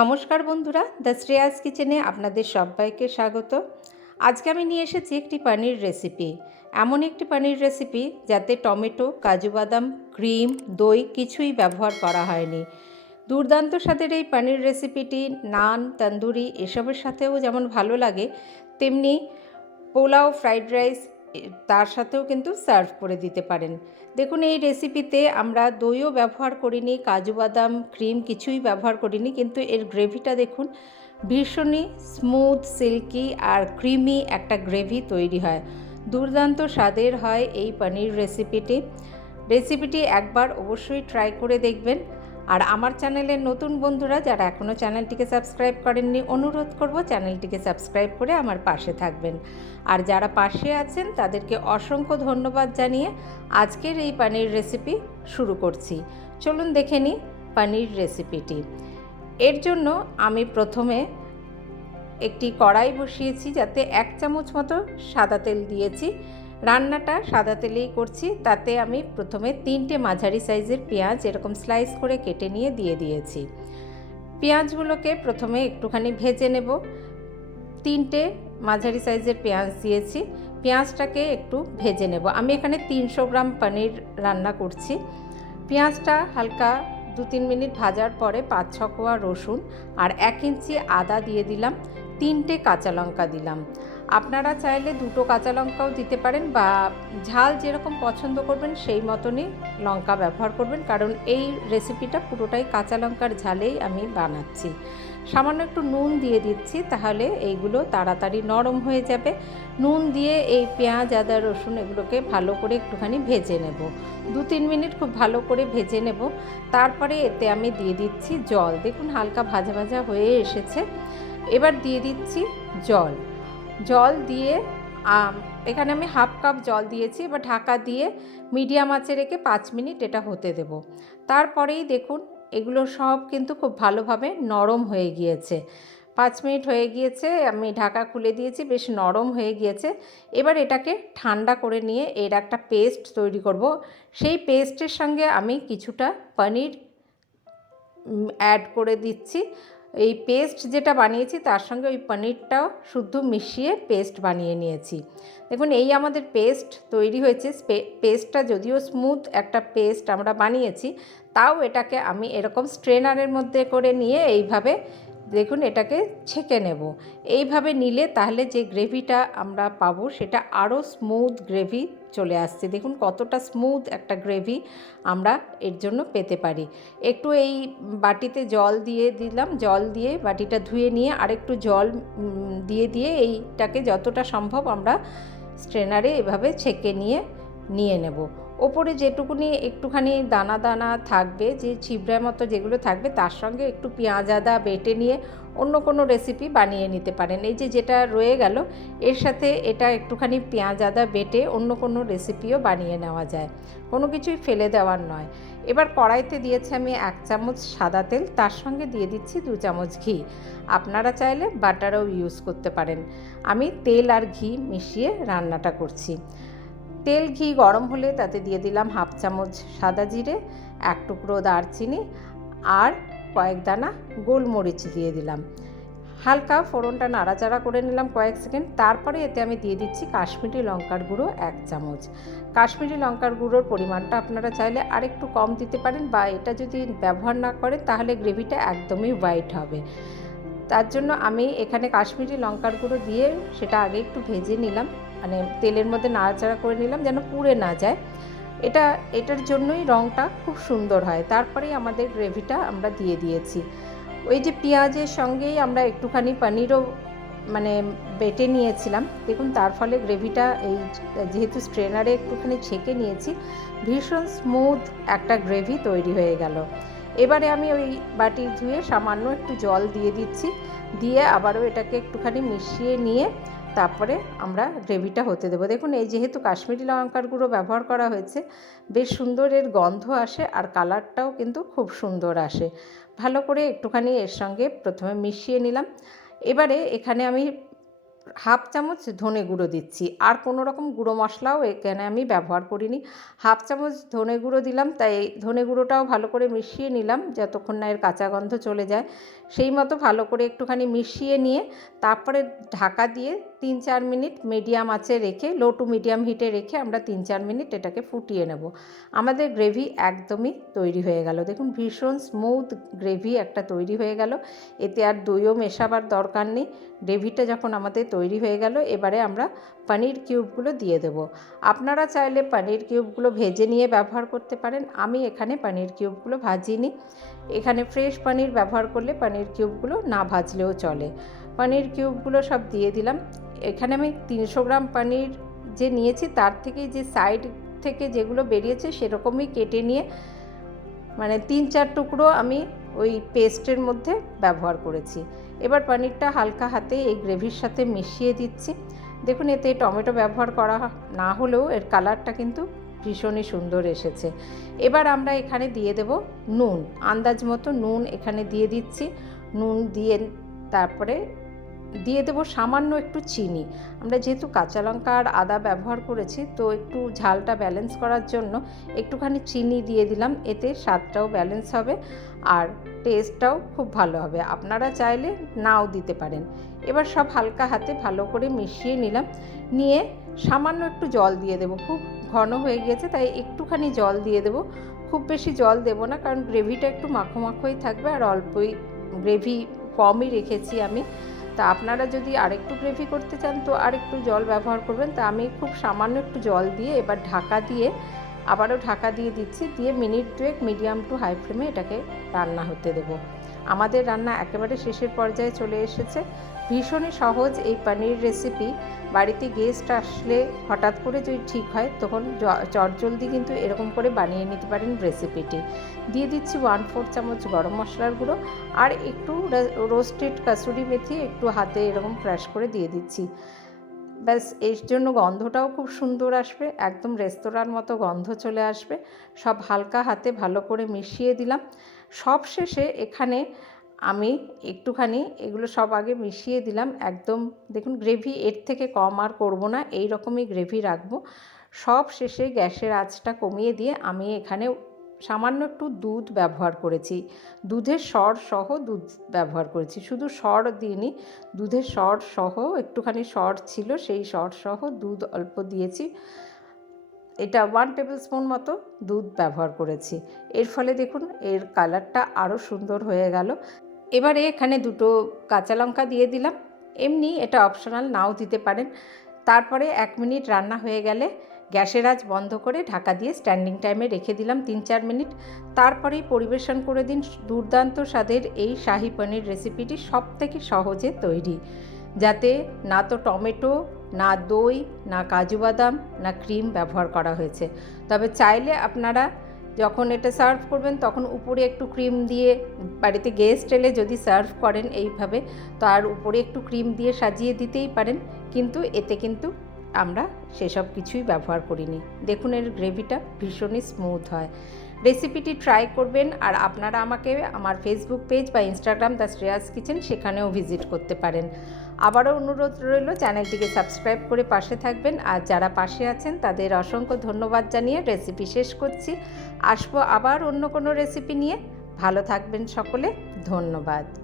নমস্কার বন্ধুরা, দ্য শ্রেয়াস কিচেনে আপনাদের সবাইকে স্বাগত। আজকে আমি নিয়ে এসেছি একটি পানির রেসিপি। এমন একটি পানির রেসিপি যাতে টমেটো, কাজু বাদাম, ক্রিম, দই কিছুই ব্যবহার করা হয়নি। দুর্দান্ত স্বাদের এই পানির রেসিপিটি নান, তন্দুরি এসবের সাথেও যেমন ভালো লাগে, তেমনি পোলাও, ফ্রাইড রাইস তার সাথেও কিন্তু সার্ভ করে দিতে পারেন। দেখুন, এই রেসিপিতে আমরা দইও ব্যবহার করিনি, কাজু বাদাম ক্রিম কিছুই ব্যবহার করিনি, কিন্তু এর গ্রেভিটা দেখুন, ভীষণই স্মুথ সিল্কি আর ক্রিমি একটা গ্রেভি তৈরি হয়। দুর্দান্ত স্বাদের হয় এই পনির রেসিপিটি রেসিপিটি একবার অবশ্যই ট্রাই করে দেখবেন। আর আমার চ্যানেলের নতুন বন্ধুরা যারা এখনও চ্যানেলটিকে সাবস্ক্রাইব করেননি, অনুরোধ করব চ্যানেলটিকে সাবস্ক্রাইব করে আমার পাশে থাকবেন। আর যারা পাশে আছেন, তাদেরকে অসংখ্য ধন্যবাদ জানিয়ে আজকের এই পানির রেসিপি শুরু করছি। চলুন দেখে নিই পানির রেসিপিটি এর জন্য আমি প্রথমে একটি কড়াই বসিয়েছি, যাতে এক চামচ মতো সাদা তেল দিয়েছি। রান্নাটা সাদা তেলেই করছি, তাতে আমি প্রথমে তিনটে মাঝারি সাইজের পেঁয়াজ এরকম স্লাইস করে কেটে নিয়ে দিয়ে দিয়েছি। পেঁয়াজগুলোকে প্রথমে একটুখানি ভেজে নেব। তিনটে মাঝারি সাইজের পেঁয়াজ দিয়েছি, পেঁয়াজটাকে একটু ভেজে নেব। আমি এখানে তিনশো গ্রাম পনির রান্না করছি। পেঁয়াজটা হালকা দু তিন মিনিট ভাজার পরে পাঁচ ছ কোয়া রসুন আর এক ইঞ্চি আদা দিয়ে দিলাম, তিনটে কাঁচা লঙ্কা দিলাম। আপনারা চাইলে দুটো কাঁচা লঙ্কাও দিতে পারেন বা ঝাল যেরকম পছন্দ করবেন সেই মতনই লঙ্কা ব্যবহার করবেন। কারণ এই রেসিপিটা পুরোটাই কাঁচা লঙ্কার ঝালেই আমি বানাচ্ছি। সামান্য একটু নুন দিয়ে দিচ্ছি, তাহলে এইগুলো তাড়াতাড়ি নরম হয়ে যাবে। নুন দিয়ে এই পেঁয়াজ, আদা, রসুন এগুলোকে ভালো করে একটুখানি ভেজে নেব। দু তিন মিনিট খুব ভালো করে ভেজে নেব। তারপরে এতে আমি দিয়ে দিচ্ছি জল। দেখুন হালকা ভাজা ভাজা হয়ে এসেছে। এবার দিয়ে দিচ্ছি জল। জল দিয়ে এখানে আমি হাফ কাপ জল দিয়েছি, এবার ঢাকা দিয়ে মিডিয়াম আঁচে রেখে পাঁচ মিনিট এটা হতে দেব। তারপরেই দেখুন, এগুলো সব কিন্তু খুব ভালোভাবে নরম হয়ে গিয়েছে। পাঁচ মিনিট হয়ে গিয়েছে, আমি ঢাকা খুলে দিয়েছি, বেশ নরম হয়ে গিয়েছে। এবার এটাকে ঠান্ডা করে নিয়ে এর একটা পেস্ট তৈরি করব। সেই পেস্টের সঙ্গে আমি কিছুটা পনির অ্যাড করে দিচ্ছি। এই পেস্ট যেটা বানিয়েছি, তার সঙ্গে ওই পনিরটাও শুদ্ধ মিশিয়ে পেস্ট বানিয়ে নিয়েছি। দেখুন, এই আমাদের পেস্ট তৈরি হয়েছে। পেস্টটা যদিও স্মুথ একটা পেস্ট আমরা বানিয়েছি, তাও এটাকে আমি এরকম স্ট্রেনারের মধ্যে করে নিয়ে এইভাবে দেখুন এটাকে ছেঁকে নেব। এইভাবে নিলে তাহলে যে গ্রেভিটা আমরা পাবো সেটা আরও স্মুথ গ্রেভি চলে আসছে। দেখুন কতটা স্মুথ একটা গ্রেভি আমরা এর জন্য পেতে পারি। একটু এই বাটিতে জল দিয়ে দিলাম। জল দিয়ে বাটিটা ধুয়ে নিয়ে আরেকটু জল দিয়ে দিয়ে এইটাকে যতটা সম্ভব আমরা স্ট্রেনারে এভাবে ছেঁকে নিয়ে নিয়ে নেব। ওপরে যেটুকুনি একটুখানি দানা দানা থাকবে, যে ছিবড়ার মতো যেগুলো থাকবে, তার সঙ্গে একটু পেঁয়াজ আদা বেটে নিয়ে অন্য কোনো রেসিপি বানিয়ে নিতে পারেন। এই যে যেটা রয়ে গেল, এর সাথে এটা একটুখানি পেঁয়াজ আদা বেটে অন্য কোনো রেসিপিও বানিয়ে নেওয়া যায়। কোনো কিছুই ফেলে দেওয়ার নয়। এবার কড়াইতে দিয়েছি আমি এক চামচ সাদা তেল, তার সঙ্গে দিয়ে দিচ্ছি দু চামচ ঘি। আপনারা চাইলে বাটারও ইউজ করতে পারেন। আমি তেল আর ঘি মিশিয়ে রান্নাটা করছি। তেল ঘি গরম হলে তাতে দিয়ে দিলাম হাফ চামচ সাদা জিরে, এক টুকরো দারচিনি আর কয়েক দানা গোলমরিচ দিয়ে দিলাম। হালকা ফোড়নটা নাড়াচাড়া করে নিলাম কয়েক সেকেন্ড। তারপরে এতে আমি দিয়ে দিচ্ছি কাশ্মীরি লঙ্কার গুঁড়ো এক চামচ। কাশ্মীরি লঙ্কার গুঁড়োর পরিমাণটা আপনারা চাইলে আরেকটু কম দিতে পারেন বা এটা যদি ব্যবহার না করেন তাহলে গ্রেভিটা একদমই হোয়াইট হবে। তার জন্য আমি এখানে কাশ্মীরি লঙ্কার গুঁড়ো দিয়ে সেটা আগে একটু ভেজে নিলাম। মানে তেলের মধ্যে নাড়াচাড়া করে নিলাম যেন পুড়ে না যায়। এটা, এটার জন্যই রঙটা খুব সুন্দর হয়। তারপরেই আমাদের গ্রেভিটা আমরা দিয়ে দিয়েছি। ওই যে পেঁয়াজের সঙ্গেই আমরা একটুখানি পনিরও মানে বেটে নিয়েছিলাম। দেখুন, তার ফলে গ্রেভিটা এই যেহেতু স্ট্রেনারে একটুখানি ছেঁকে নিয়েছি, ভীষণ স্মুথ একটা গ্রেভি তৈরি হয়ে গেল। এবারে আমি ওই বাটি ধুয়ে সামান্য একটু জল দিয়ে দিচ্ছি। দিয়ে আবারও এটাকে একটুখানি মিশিয়ে নিয়ে তারপরে আমরা গ্রেভিটা হতে দেবো। দেখুন, এই যেহেতু কাশ্মীরি লঙ্কার গুঁড়ো ব্যবহার করা হয়েছে, বেশ সুন্দর এর গন্ধ আসে আর কালারটাও কিন্তু খুব সুন্দর আসে। ভালো করে একটুখানি এর সঙ্গে প্রথমে মিশিয়ে নিলাম। এবারে এখানে আমি হাফ চামচ ধনে গুঁড়ো দিচ্ছি। আর কোনো রকম গুঁড়ো মশলাও এখানে আমি ব্যবহার করিনি। হাফ চামচ ধনে গুঁড়ো দিলাম, তাই ধনে গুঁড়োটাও ভালো করে মিশিয়ে নিলাম যতক্ষণ না এর কাঁচা গন্ধ চলে যায়। সেই মতো ভালো করে একটুখানি মিশিয়ে নিয়ে তারপরে ঢাকা দিয়ে তিন চার মিনিট মিডিয়াম আঁচে রেখে লো টু মিডিয়াম হিটে রেখে আমরা তিন চার মিনিট এটাকে ফুটিয়ে নেব। আমাদের গ্রেভি একদমই তৈরি হয়ে গেল। দেখুন, ভীষণ স্মুথ গ্রেভি একটা তৈরি হয়ে গেল। এতে আর দইও মেশাবার দরকার নেই। গ্রেভিটা যখন আমাদের তৈরি হয়ে গেল, এবারে আমরা পনির কিউবগুলো দিয়ে দেব। আপনারা চাইলে পনির কিউবগুলো ভেজে নিয়ে ব্যবহার করতে পারেন। আমি এখানে পনির কিউবগুলো ভাজিনি। এখানে ফ্রেশ পনির ব্যবহার করলে পনির কিউবগুলো না ভাজলেও চলে। পনির কিউবগুলো সব দিয়ে দিলাম। এখানে আমি তিনশো গ্রাম পনির যে নিয়েছি, তার থেকে যে সাইড থেকে যেগুলো বেরিয়েছে, সেরকমই কেটে নিয়ে মানে তিন চার টুকরো আমি ওই পেস্টের মধ্যে ব্যবহার করেছি। এবার পনিরটা হালকা হাতে এই গ্রেভির সাথে মিশিয়ে দিচ্ছি। দেখুন, এতে টমেটো ব্যবহার করা না হলেও এর কালারটা কিন্তু ভীষণই সুন্দর এসেছে। এবার আমরা এখানে দিয়ে দেব নুন। আন্দাজ মতো নুন এখানে দিয়ে দিচ্ছি। নুন দিয়ে তারপরে দিয়ে দেবো সামান্য একটু চিনি। আমরা যেহেতু কাঁচা লঙ্কা আর আদা ব্যবহার করেছি, তো একটু ঝালটা ব্যালেন্স করার জন্য একটুখানি চিনি দিয়ে দিলাম, এতে স্বাদটাও ব্যালেন্স হবে আর টেস্টটাও খুব ভালো হবে। আপনারা চাইলে নাও দিতে পারেন। এবার সব হালকা হাতে ভালো করে মিশিয়ে নিলাম। নিয়ে সামান্য একটু জল দিয়ে দেবো। খুব ঘন হয়ে গিয়েছে, তাই একটুখানি জল দিয়ে দেবো। খুব বেশি জল দেবো না, কারণ গ্রেভিটা একটু মাখো মাখোই থাকবে, আর অল্পই গ্রেভি কমই রেখেছি আমি। তা আপনারা যদি আরেকটু গ্রেভি করতে চান, তো আরেকটু জল ব্যবহার করবেন। তা আমি খুব সামান্য একটু জল দিয়ে এবার ঢাকা দিয়ে আবারও ঢাকা দিয়ে দিচ্ছি, দিয়ে মিনিট দুয়েক মিডিয়াম টু হাই ফ্লেমে এটাকে রান্না হতে দেবো। আমাদের রান্না একেবারে শেষের পর্যায়ে চলে এসেছে। ভীষণই সহজ এই পনির রেসিপি বাড়িতে গেস্ট আসলে হঠাৎ করে যদি ঠিক হয়, তখন চটজলদি কিন্তু এরকম করে বানিয়ে নিতে পারেন রেসিপিটি দিয়ে দিচ্ছি ওয়ান ফোর চামচ গরম মশলার গুঁড়ো আর একটু রোস্টেড কাসুরি মেথি একটু হাতে এরকম ক্রাশ করে দিয়ে দিচ্ছি। ব্যাস, এর জন্য গন্ধটাও খুব সুন্দর আসবে, একদম রেস্তোরাঁর মতো গন্ধ চলে আসবে। সব হালকা হাতে ভালো করে মিশিয়ে দিলাম। সব শেষে এখানে আমি একটুখানি এগুলো সব আগে মিশিয়ে দিলাম। একদম দেখুন গ্রেভি এর থেকে কম আর করব না এই রকমই গ্রেভি রাখব। সব শেষে গ্যাসের আঁচটা কমিয়ে দিয়ে আমি এখানে সামান্য একটু দুধ ব্যবহার করেছি। দুধের সর সহ দুধ ব্যবহার করেছি। শুধু সর দিইনি, দুধের সর সহ একটুখানি সর ছিল, সেই সর সহ দুধ অল্প দিয়েছি। এটা ওয়ান টেবিল স্পুন মতো দুধ ব্যবহার করেছি। এর ফলে দেখুন, এর কালারটা আরও সুন্দর হয়ে গেল। এবারে এখানে দুটো কাঁচা লঙ্কা দিয়ে দিলাম। এমনি এটা অপশনাল নাও দিতে পারেন। তারপরে এক মিনিট রান্না হয়ে গেলে গ্যাসের আঁচ বন্ধ করে ঢাকা দিয়ে স্ট্যান্ডিং টাইমে রেখে দিলাম তিন চার মিনিট। তারপরেই পরিবেশন করে দিন দুর্দান্ত স্বাদের এই শাহি পনির রেসিপিটি সব থেকে সহজে তৈরি। যাতে না তো টমেটো, না দই, না কাজু বাদাম, না ক্রিম ব্যবহার করা হয়েছে। তবে চাইলে আপনারা যখন এটা সার্ভ করবেন তখন উপরে একটু ক্রিম দিয়ে বাড়িতে গেস্ট এলে যদি সার্ভ করেন এইভাবে তার উপরে একটু ক্রিম দিয়ে সাজিয়ে দিতেই পারেন। কিন্তু এতে কিন্তু আমরা সেসব কিছুই ব্যবহার করিনি। দেখুন এর গ্রেভিটা ভীষণই স্মুথ হয়। রেসিপিটি ট্রাই করবেন আর আপনারা আমাকে আমার ফেসবুক পেজ বা ইনস্টাগ্রাম দ্য শ্রেয়াস কিচেন সেখানেও ভিজিট করতে পারেন। আবারও অনুরোধ রইল, চ্যানেলটিকে সাবস্ক্রাইব করে পাশে থাকবেন আর যারা পাশে আছেন, তাদের অসংখ্য ধন্যবাদ জানিয়ে রেসিপি শেষ করছি। আসব আবার অন্য কোনো রেসিপি নিয়ে। ভালো থাকবেন সকলে, ধন্যবাদ।